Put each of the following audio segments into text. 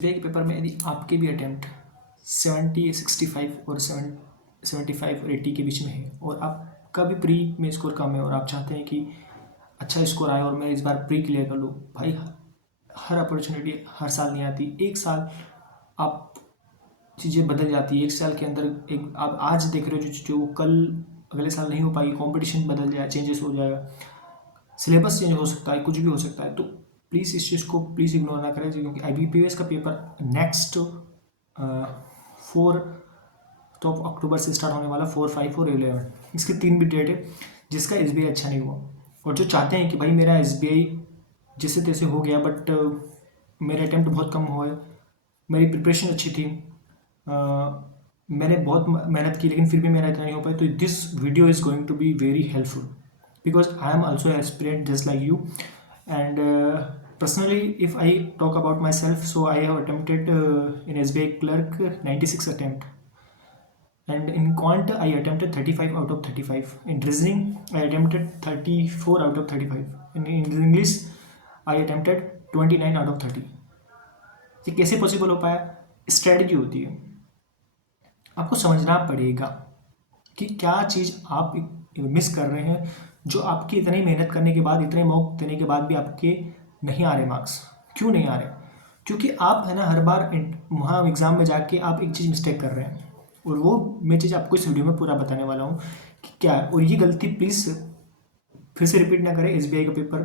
SBI के paper में यदि आपके भी अटैम्प्ट 65 और 75 और 80 के बीच में है और आपका भी प्री में स्कोर कम है और आप चाहते हैं कि अच्छा स्कोर आए और मैं इस बार प्री क्लियर कर लूँ, भाई हर अपॉर्चुनिटी हर साल नहीं आती। एक साल आप चीज़ें बदल जाती है, एक साल के अंदर एक आप आज देख रहे हो जो कल अगले साल नहीं हो पाएगी, कंपटीशन बदल जाए, चेंजेस हो जाएगा, सिलेबस चेंज हो सकता है, कुछ भी हो सकता है। तो प्लीज़ इस चीज़ को प्लीज़ इग्नोर ना करें, क्योंकि IBPS का पेपर नेक्स्ट 4 अक्टूबर से स्टार्ट होने वाला, 4, 5 और 11, इसकी 3 भी डेट है जिसका SBI अच्छा नहीं हुआ। और जो चाहते हैं कि भाई मेरा SBI जैसे तैसे हो गया बट मेरे अटैम्प्ट बहुत कम हुए, मेरी प्रिपरेशन अच्छी थी, मैंने बहुत मेहनत की लेकिन फिर भी मेरा इतना नहीं हो पाया, तो this video is going to be very helpful because I am also an aspirant just like you. And personally, if I talk about myself, so I have attempted in SBI clerk 96 attempt, and in quant I attempted 35 out of 35. In reasoning I attempted 34 out of 35. In English I attempted 29 out of 30. ये कैसे possible हो पाया? Strategy होती है, आपको समझना पड़ेगा कि क्या चीज़ आप मिस कर रहे हैं, जो आपकी इतनी मेहनत करने के बाद, इतने मॉक देने के बाद भी आपके नहीं आ रहे मार्क्स। क्यों नहीं आ रहे? क्योंकि आप है ना हर बार वहाँ एग्ज़ाम में जाके आप एक चीज़ मिस्टेक कर रहे हैं, और वो मैं चीज़ आपको इस वीडियो में पूरा बताने वाला हूँ कि क्या है। और ये गलती प्लीज़ फिर से रिपीट ना करें। SBI का पेपर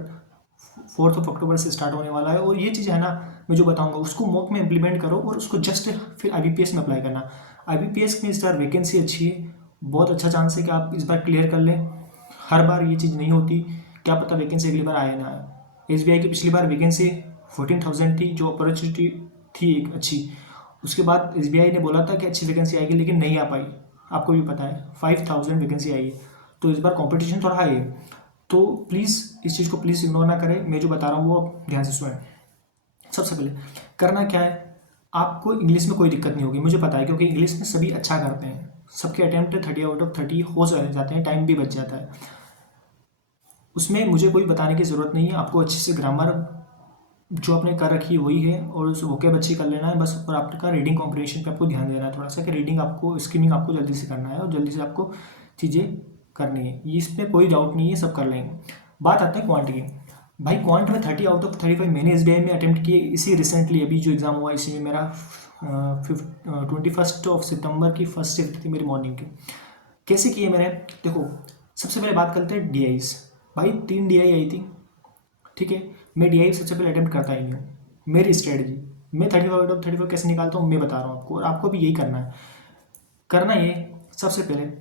4 अक्टूबर से स्टार्ट होने वाला है, और ये चीज़ है ना मैं जो बताऊंगा उसको मॉक में इम्प्लीमेंट करो और उसको जस्ट फिर IBPS में अप्लाई करना। IBPS में इस बार वैकेंसी अच्छी है, बहुत अच्छा चांस है कि आप इस बार क्लियर कर लें। हर बार ये चीज़ नहीं होती, क्या पता वैकेंसी अगली बार आए ना आए। SBI की पिछली बार वैकेंसी 14,000 थी, जो अपॉर्चुनिटी थी एक अच्छी। उसके बाद SBI ने बोला था कि अच्छी वैकेंसी आएगी, लेकिन नहीं आ पाई। आपको भी पता है 5,000 वैकेंसी आई है, तो इस बार कंपटीशन थोड़ा हाई है। तो प्लीज़ इस चीज़ को प्लीज़ इग्नोर ना करें, मैं जो बता रहा हूँ वो आप ध्यान से सुनें। सबसे पहले करना क्या है, आपको इंग्लिश में कोई दिक्कत नहीं होगी, मुझे पता है, क्योंकि इंग्लिश में सभी अच्छा करते हैं, सबके अटैम्प्ट 30 आउट ऑफ 30 हो जाते हैं, टाइम भी बच जाता है, उसमें मुझे कोई बताने की ज़रूरत नहीं है। आपको अच्छे से ग्रामर जो आपने कर रखी है वही है, और उस वोकेब अच्छी कर लेना है बस। और आपका रीडिंग कॉम्प्रिहेंशन पे आपको ध्यान देना है थोड़ा सा, कि रीडिंग आपको, स्किमिंग आपको जल्दी से करना है और जल्दी से आपको चीज़ें करनी है, इसमें कोई डाउट नहीं है, सब कर लेंगे। बात आते हैं क्वांट की। भाई क्वांट में 30 आउट ऑफ 35 मैंने SBI में अटैम्प्ट किए, इसी रिसेंटली अभी जो एग्ज़ाम हुआ इसी में मेरा 21 सितंबर की फर्स्ट शिफ्ट थी मेरी मॉर्निंग की। कैसे किए मैंने? देखो, सबसे पहले बात करते हैं DIs। भाई 3 DI आई थी, ठीक है। मैं DI सबसे पहले अटैम्प्ट करता ही नहीं हूँ, मेरी स्ट्रेटजी, मैं 35 आउट ऑफ 35 कैसे निकालता हूँ मैं बता रहा हूँ आपको, और आपको भी यही करना है। करना ये सबसे पहले,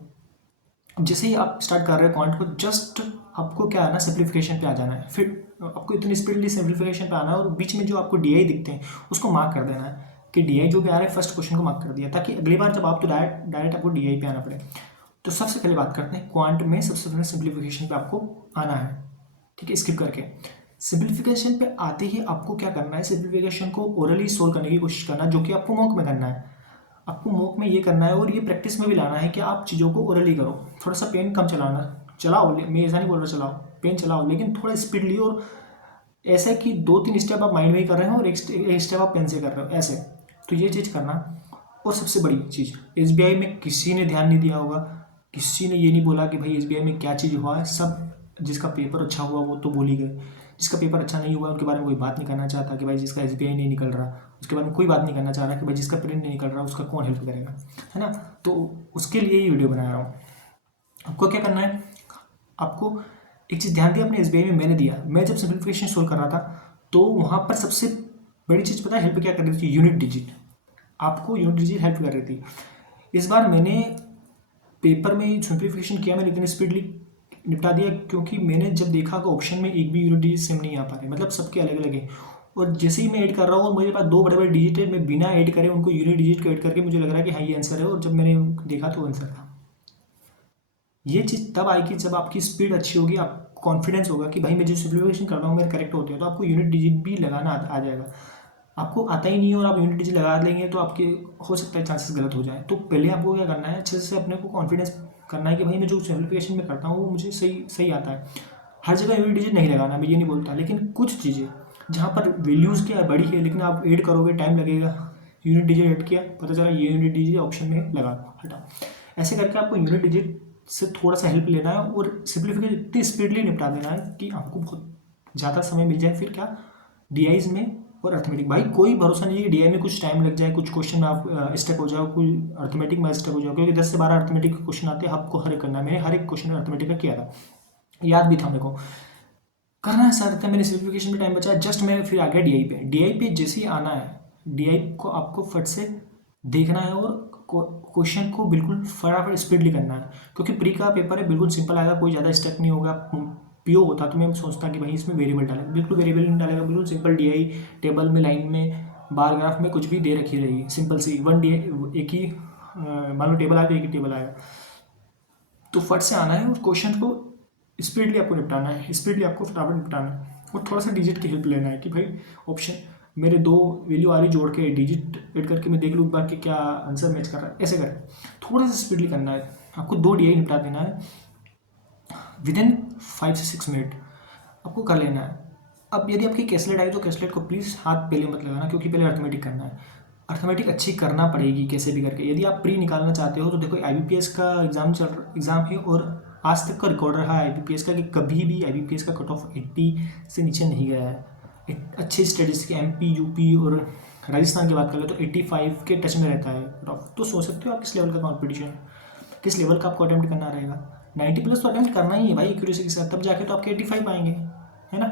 जैसे ही आप स्टार्ट कर रहे हो क्वांट को, जस्ट आपको क्या है ना, सिंप्लीफिकेशन पे आ जाना है। फिर आपको इतनी स्पीडली सिंप्लीफिकेशन पे आना है, और बीच में जो आपको DI दिखते हैं उसको मार्क कर देना है कि DI जो भी आ रहा है फर्स्ट क्वेश्चन को मार्क कर दिया, ताकि अगली बार जब आप तो डायरेक्ट आपको DI पे आना पड़े। तो सबसे पहले बात करते हैं क्वांट में, सबसे पहले सिंप्लीफिकेशन पे आपको आना है, ठीक है, स्किप करके। सिंप्लीफिकेशन पे आते ही आपको क्या करना है, सिंप्लीफिकेशन को ओरली सोल्व करने की कोशिश करना, जो कि आपको मॉक में करना है। आपको मॉक में ये करना है, और ये प्रैक्टिस में भी लाना है कि आप चीज़ों को ओरली करो। थोड़ा सा पेन कम चलाओ, मैं ऐसा नहीं बोल रहा चलाओ, पेन चलाओ, लेकिन थोड़ा स्पीडली, और ऐसा कि 2-3 स्टेप आप माइंड में ही कर रहे हो और एक स्टेप आप पेन से कर रहे हो, ऐसे। तो ये चीज़ करना। और सबसे बड़ी चीज़, SBI में किसी ने ध्यान नहीं दिया होगा, किसी ने ये नहीं बोला कि भाई SBI में क्या चीज़ हुआ है। सब जिसका पेपर अच्छा हुआ वो तो बोल ही गए, जिसका पेपर अच्छा नहीं हुआ उनके बारे में कोई बात नहीं करना चाहता कि भाई जिसका SBI नहीं निकल रहा उसके बारे में कोई बात नहीं करना चाह रहा कि भाई जिसका प्रिंट नहीं निकल रहा उसका कौन हेल्प करेगा, है ना। तो उसके लिए ही वीडियो बना रहा हूँ। आपको क्या करना है, आपको एक चीज़ ध्यान दिया अपने SBI में मैंने दिया, मैं जब सिंप्लीफिकेशन सोल्व कर रहा था तो वहाँ पर सबसे बड़ी चीज़ पता है हेल्प क्या कर रही थी? Unit digit. आपको यूनिट डिजिट हेल्प कर रही थी। इस बार मैंने पेपर में सिंप्लीफिकेशन किया, मैंने इतनी स्पीडली निपटा दिया, क्योंकि मैंने जब देखा कि ऑप्शन में एक भी यूनिट डिजिट सेम नहीं आ पा रहे, मतलब सबके अलग अलग है। और जैसे ही मैं ऐड कर रहा हूँ और मेरे पास 2 बड़े बड़े डिजिट है, मैं बिना ऐड करे उनको यूनिट डिजिट को ऐड करके मुझे लग रहा है कि हाँ ये आंसर है, और जब मैंने देखा तो आंसर था। ये चीज़ तब आएगी जब आपकी स्पीड अच्छी होगी, आपको कॉन्फिडेंस होगा कि भाई मैं जो सिंप्लीफिकेशन कर रहा हूँ मेरे करेक्ट होते हैं, तो आपको यूनिट डिजिट भी लगाना आ जाएगा। आपको आता ही नहीं है और आप यूनिट डिजिट लगा लेंगे तो आपके हो सकता है चांसेस गलत हो जाए। तो पहले आपको क्या करना है, अच्छे से अपने को कॉन्फिडेंस करना है कि भाई मैं जो सिंप्लीफिकेशन में करता हूँ वो मुझे सही सही आता है। हर जगह यूनिट डिजिट नहीं लगाना, मैं ये नहीं बोलता, लेकिन कुछ चीज़ें जहाँ पर वैल्यूज़ क्या बड़ी है लेकिन आप ऐड करोगे टाइम लगेगा। यूनिट डिजिट ऐड किया, पता चला ये यूनिट डिजिट ऑप्शन में लगा, हटा। ऐसे करके आपको यूनिट डिजिट से थोड़ा सा हेल्प लेना है और सिंप्लीफिकेशन इतनी स्पीडली निपटा देना है कि आपको बहुत ज़्यादा समय मिल जाए। फिर क्या, डीआईज में और अर्थमेटिक, भाई कोई भरोसा नहीं है डीआई में कुछ टाइम लग जाए, कुछ क्वेश्चन में आप स्टक हो जाओ, कोई अर्थमेटिक में स्टक हो जाओ, क्योंकि 10 से 12 अर्थमेटिक के क्वेश्चन आते हैं, आपको हर एक करना है। मैंने हर एक क्वेश्चन अर्थमेटिक का किया था, याद भी था मेरे को, करना है सर। मैंने सिंप्लीफिकेशन में टाइम बचा, जस्ट मैं फिर आ गया डीआई पे। डीआई पे जैसे ही आना है, डीआई को आपको फट से देखना है और क्वेश्चन को बिल्कुल फटाफट स्पीडली करना है, क्योंकि प्री का पेपर है, बिल्कुल सिंपल आएगा, कोई ज़्यादा स्टेप नहीं होगा। पीओ होता तो मैं सोचता कि भाई इसमें वेरिएबल डालेगा, बिल्कुल वेरिएबल नहीं डालेगा, बिल्कुल सिंपल डीआई टेबल में, लाइन में, बार ग्राफ में कुछ भी दे रखी रहेगी, सिंपल सी वन डी, एक ही मान लो टेबल आया तो एक ही टेबल आएगा। तो फट से आना है और क्वेश्चन को स्पीडली आपको निपटाना है, स्पीडली आपको फटाफट निपटाना है। और थोड़ा सा डिजिट की हेल्प लेना है कि भाई ऑप्शन मेरे दो वैल्यू आ रही, जोड़ के डिजिट ऐड करके मैं देख लूँ एक बार कि क्या आंसर मैच कर रहा है, ऐसे करें। थोड़ा सा स्पीडली करना है आपको, 2 डीआई निपटा देना है विद इन 5 से 6 मिनट आपको कर लेना है। अब यदि आपकी कैसलेट आई तो कैसलेट को प्लीज़ हाथ पहले मत लगाना, क्योंकि पहले अर्थमेटिक करना है। अर्थमेटिक अच्छी करना पड़ेगी कैसे भी करके। यदि आप प्री निकालना चाहते हो तो देखो IBPS का एग्ज़ाम है और आज तक का रिकॉर्ड रहा है IBPS का कि कभी भी IBPS का कट ऑफ 80 से नीचे नहीं गया है। एक अच्छे स्टडीज़ के MP UP और राजस्थान की बात करें तो 85 के टच में रहता है कट ऑफ। तो सोच सकते हो आप किस लेवल का कॉम्पिटिशन है, किस लेवल का आपको अटेम्प्ट करना रहेगा। 90 प्लस तो अटेम्प्ट करना ही है भाई एक्यूरेसी के साथ, तब जाके तो आपके 85 आएंगे, है ना।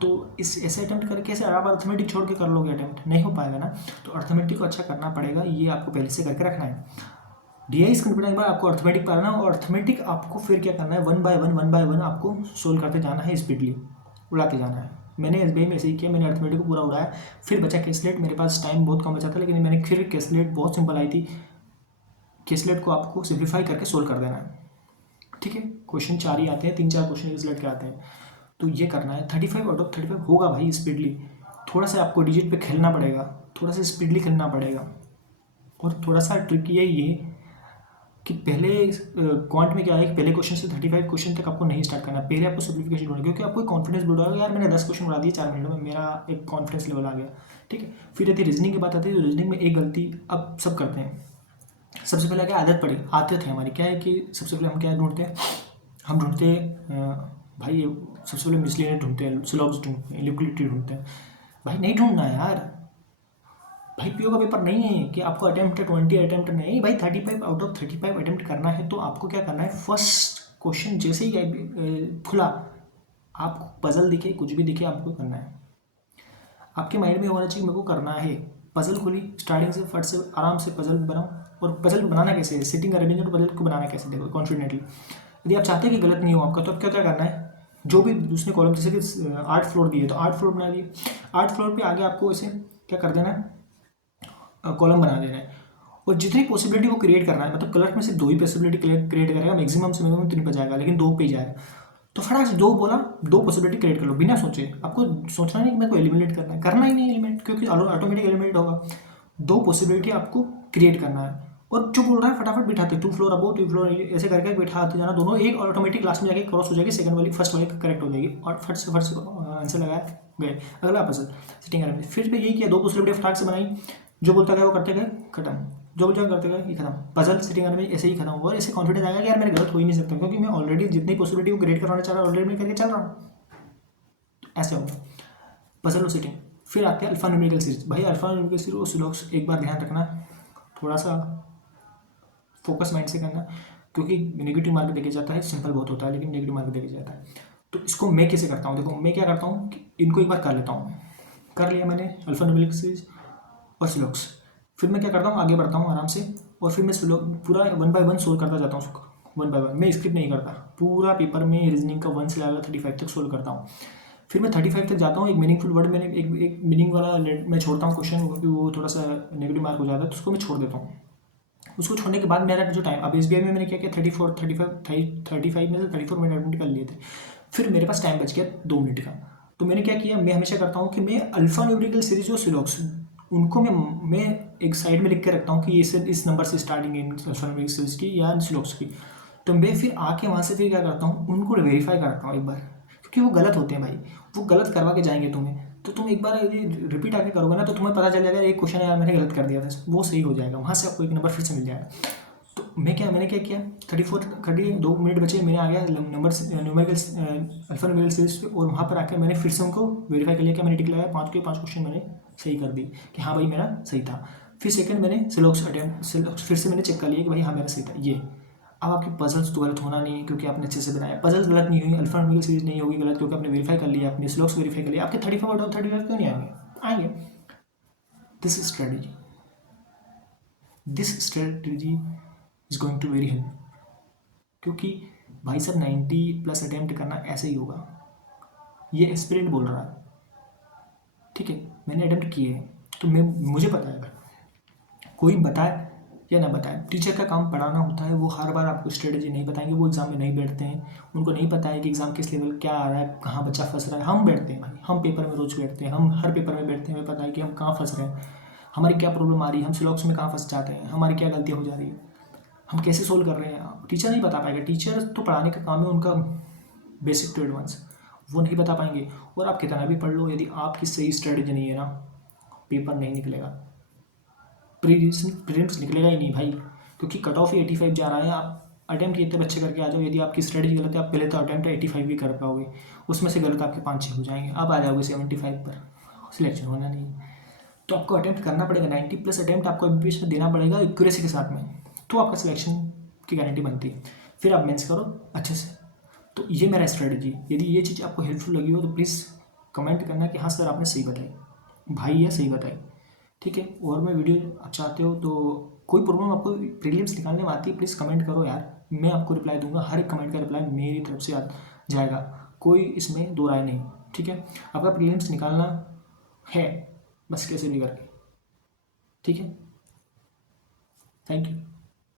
तो इस ऐसे अटेम्प्ट करके कैसे आप अर्थमेटिक छोड़ के कर लोगे अटेम्प्ट, नहीं हो पाएगा ना। तो अर्थमेटिक को अच्छा करना पड़ेगा, ये आपको पहले से करके रखना है। डीआई कंप्लीट के बाद आपको अर्थमेटिक पढ़ना है और अर्थमेटिक आपको फिर क्या करना है, वन बाय वन आपको सोल्व करते जाना है, स्पीडली उड़ाते जाना है। मैंने एसबीआई में ऐसे ही किया, मैंने अर्थमेटिक को पूरा उड़ाया। फिर बचा कैसलेट, मेरे पास टाइम बहुत कम बचा था, लेकिन मैंने फिर कैसलेट बहुत सिंपल आई थी, कैसलेट को आपको सिंप्लीफाई करके सोल्व कर देना है, ठीक है। क्वेश्चन 4 ही आते हैं, 3-4 क्वेश्चन कैसलेट के आते हैं, तो ये करना है। 35 आउट ऑफ 35 होगा भाई स्पीडली। थोड़ा सा आपको डिजिट पे खेलना पड़ेगा, थोड़ा सा स्पीडली खेलना पड़ेगा। और थोड़ा सा ट्रिक ये कि पहले क्वांट में क्या है कि पहले क्वेश्चन से 35 क्वेश्चन तक आपको नहीं स्टार्ट करना, पहले आपको सिंप्लीफिकेशन करना, क्योंकि आपको कॉन्फिडेंस बिल्ड होगा, यार मैंने 10 क्वेश्चन उड़ा दिए 4 मिनट में, मेरा एक कॉन्फिडेंस लेवल आ गया, ठीक है। फिर यदि रीजनिंग की बात आती है तो रीजनिंग में एक गलती अब सब करते हैं। सबसे पहले क्या आदत पड़ी, आदत है हमारी, क्या है कि सबसे पहले हम क्या ढूंढते हैं, हम ढूंढते हैं भाई सबसे पहले मिसलीनियस ढूंढते हैं, स्लॉग्स ढूंढते हैं, लिक्विडिटी ढूंढते हैं। भाई नहीं ढूंढना है यार, भाई पीओ का पेपर नहीं है कि आपको अटेम्प्ट 20 अटेम्प्ट नहीं भाई, 35 आउट ऑफ 35 अटेम्प्ट करना है। तो आपको क्या करना है, फर्स्ट क्वेश्चन जैसे ही खुला, आपको पजल दिखे कुछ भी दिखे, आपको करना है। आपके माइंड में होना चाहिए मेरे को करना है। पजल खुली, स्टार्टिंग से फट से आराम से पजल बनाओ। और पजल बनाना कैसे है, सिटिंग अरेंजमेंट पजल को बनाना कैसे, देखो कॉन्फिडेंटली। यदि आप चाहते हैं कि गलत नहीं हो आपका, तो आप क्या क्या करना है, जो भी दूसरे कॉलम जैसे कि 8 फ्लोर दिए तो 8 फ्लोर बना दिए, 8 फ्लोर पे आगे आपको इसे क्या कर देना है, कॉलम बना देना है। और जितनी पॉसिबिलिटी वो क्रिएट करना है, मतलब क्लर्क में से 2 ही पॉसिबिलिटी क्रिएट करेगा, मैक्सिमम से मैक्सिमम 3 पे जाएगा, लेकिन 2 पे ही जाएगा। तो फटाक से 2 बोला, 2 पॉसिबिलिटी क्रिएट कर लो बिना सोचे। आपको सोचना नहीं कि मेरे को एलिमिनेट करना है, करना ही नहीं एलिमिनेट, क्योंकि ऑटोमेटिक एलिमिनेट होगा। 2 पॉसिबिलिटी आपको क्रिएट करना है। और जो बोल रहा है फटाफट बिठाते, 2 फ्लोर अबो 2 फ्लोर ऐसे करके बिठाते जाना, दोनों एक ऑटोमेटिक लास्ट में जाके क्रॉस हो जाएगी, सेकंड वाली फर्स्ट वाली करेक्ट हो जाएगी, और फट से आंसर लगाया गए। अगला पजल सिटिंग अरेंजमेंट, फिर भी यही किया, 2 पॉसिबिलिटी फटाक से बनाई, जो बोलता गया वो करते गए, खत्म। जो बोलता करते गए ये खत्म। पजल सिटिंग अरेंजमेंट ऐसे ही खत्म हुआ, और ऐसे कॉन्फिडेंस आएगा कि यार मेरे गलत हो ही नहीं सकता, क्योंकि मैं ऑलरेडी जितनी पॉसिबिलिटी को क्रिएट करवाना चाह रहा हूँ ऑलरेडी मैं करके चल रहा हूँ। ऐसे होगा पजल और सिटिंग। फिर आते हैं अल्फा न्यूमेरिकल सीरीज। भाई अल्फा न्यूमेरिकल सीरीज और सिलॉक्स एक बार ध्यान रखना, थोड़ा सा फोकस माइंड से करना, क्योंकि नेगेटिव मार्क देखे जाता है, सिंपल बहुत होता है लेकिन नेगेटिव मार्क देखे जाता है। तो इसको मैं कैसे करता हूँ, देखो मैं क्या करता हूँ कि इनको एक बार कर लेता हूँ, कर लिया मैंने अल्फा न्यूमेरिकल सीरीज और सिलॉक्स। फिर मैं क्या करता हूँ, आगे बढ़ता हूँ आराम से, और फिर मैं पूरा 1 बाय 1 सोल्व करता जाता हूँ, 1 बाय 1। मैं स्किप नहीं करता, पूरा पेपर में रीजनिंग का 1 से लेकर 35 तक सोल्व करता हूँ। फिर मैं 35 तक जाता हूँ, एक मीनिंगफुल वर्ड मैंने एक मीनिंग वाला मैं छोड़ता हूँ क्वेश्चन, क्योंकि वो थोड़ा सा नेगेटिव मार्क हो जाता है, तो उसको मैं छोड़ देता हूँ। उसको छोड़ने के बाद मेरा जो टाइम, अब SBI में मैंने क्या किया, 35 में से 34 मिनट एडमिट कर लिए थे। फिर मेरे पास टाइम बच गया 2 मिनट का। तो मैंने क्या किया, मैं हमेशा करता हूँ कि मैं अल्फा न्यूमेरिकल सीरीज और सिलॉक्स उनको मैं एक साइड में लिख के रखता हूँ कि ये इस नंबर से स्टार्टिंग है अल्फा न्यूमेरिकल सीरीज की या सिलॉक्स की। तो मैं फिर आके वहाँ से फिर क्या करता हूँ, उनको वेरीफाई करता हूँ एक बार, क्योंकि वो गलत होते हैं भाई, वो गलत करवा के जाएंगे तुम्हें। तो तुम एक बार रिपीट आके करोगे ना तो तुम्हें पता चल जाएगा एक क्वेश्चन यार मैंने गलत कर दिया था, वो सही हो जाएगा, वहाँ से आपको एक नंबर फिर से मिल जाएगा। तो मैंने क्या किया, 2 मिनट बचे, मैंने आ गया नंबर न्यूमेरिकल्स अल्फान्यूमेरिकल सीरीज पे, और वहाँ पर आकर मैंने फिर से उनको वेरीफाई कर लिया, क्या मैंने टिक लगाया, 5 के 5 क्वेश्चन मैंने सही कर दी कि हाँ भाई मेरा सही था। फिर सेकंड मैंने सिलोक्स अटेम्प्ट फिर से मैंने चेक कर लिया कि भाई हाँ मेरा सही था ये। अब आपकी पजल्स तो गलत होना नहीं है क्योंकि आपने अच्छे से बनाया, पजल्स गलत नहीं हुई, अल्फान्यूमेरिकल सीरीज नहीं होगी गलत क्योंकि आपने वेरीफाई कर लिया, आपने सिलोक्स वेरीफाई कर लिया, आपके 35 क्यों नहीं आएंगे, आएंगे। This strategy is going to very help, क्योंकि भाई साहब 90+ अटेम्प्ट करना ऐसे ही होगा, ये एक्सपीरियंस बोल रहा है, ठीक है। मैंने अटेम्प्ट किए हैं तो मुझे पता है, कोई बताए या ना बताए, टीचर का काम पढ़ाना होता है, वो हर बार आपको स्ट्रेटजी नहीं बताएंगे, वो एग्जाम में नहीं बैठते हैं, उनको नहीं पता है कि एग्जाम किस लेवल क्या आ रहा है, कहाँ बच्चा फंस रहा है। हम बैठते हैं भाई, हम पेपर में रोज बैठते हैं, हम हर पेपर में बैठते हैं, हमें पता है कि हम कहाँ फंस रहे हैं, हमारी क्या प्रॉब्लम आ रही है, हम सिलॉक्स में कहाँ फंस जाते हैं, हमारी क्या गलतियाँ हो जा रही है, हम कैसे सोल्व कर रहे हैं। टीचर नहीं बता पाएगा, टीचर तो पढ़ाने का काम है उनका, बेसिक टू एडवांस, वो नहीं बता पाएंगे। और आप कितना भी पढ़ लो, यदि आपकी सही स्ट्रेटजी नहीं है ना, पेपर नहीं निकलेगा, प्रीलिम्स निकलेगा ही नहीं भाई, क्योंकि कट ऑफ ही 85 जा रहा है। आप अटैम्प्ट कितने बच्चे करके आ जाओ, यदि आपकी स्ट्रेटजी गलत है, आप पहले तो अटैम्प्ट 85 भी कर पाओगे, उसमें से गलत आपके 5-6 हो जाएंगे, आप आ जाओगे 75 पर, सिलेक्शन होना नहीं। तो आपको अटैम्प्ट करना पड़ेगा, 90+ अटैम्प्ट आपको एमबीबीएस में देना पड़ेगा एक्यूरेसी के साथ में, तो आपका सिलेक्शन की गारंटी बनती है। फिर आप मेंस करो अच्छे से। तो ये मेरा स्ट्रेटजी, यदि ये चीज़ आपको हेल्पफुल लगी हो तो प्लीज़ कमेंट करना कि हाँ सर आपने सही बताई, भाई ये सही बताई, ठीक है। और मैं वीडियो आप चाहते हो तो, कोई प्रॉब्लम आपको प्रीलिम्स निकालने में आती है, प्लीज़ कमेंट करो यार, मैं आपको रिप्लाई दूंगा, हर एक कमेंट का रिप्लाई मेरी तरफ से आ जाएगा, कोई इसमें दो राय नहीं, ठीक है। आपका प्रीलिम्स निकालना है, बस कैसे भी करके, ठीक है। Thank you.